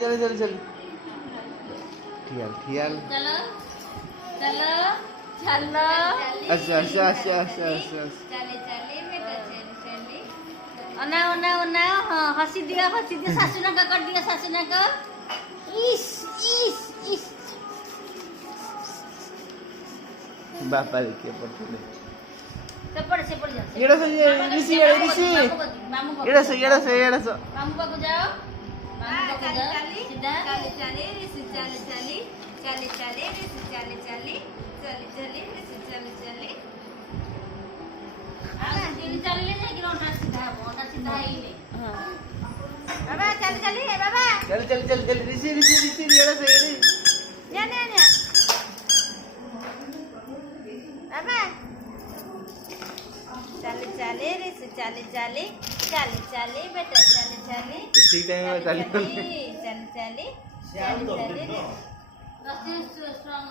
चल चल चल खियाल चलो चलो चलो अच्छा अच्छा अच्छा अच्छा अच्छा चले चले बेटा चले चले ओना ओना ओना हाँ हंसी दिया सासुना का कर दिया सासुना का इस इस बापा देखिए पड़ते से पड़ जाओ येड़ा से ऋषि मामू को येड़ा से मामू को जाओ मामू को जाओ सीधा चले चले ऋषि चले चले चले चले ऋषि चले चले चले चले ऋषि चले चले दिन चलने से ग्राउंड सीधा ही नहीं बाबा चले चले बाबा चल चल चल चल ऋषि येड़ा से या बाबा चले चले ऋषि चले चले चले चले बेटा चले चले ठीक टाइम में चल चले चले चले चले रस्ते स्ट्रांग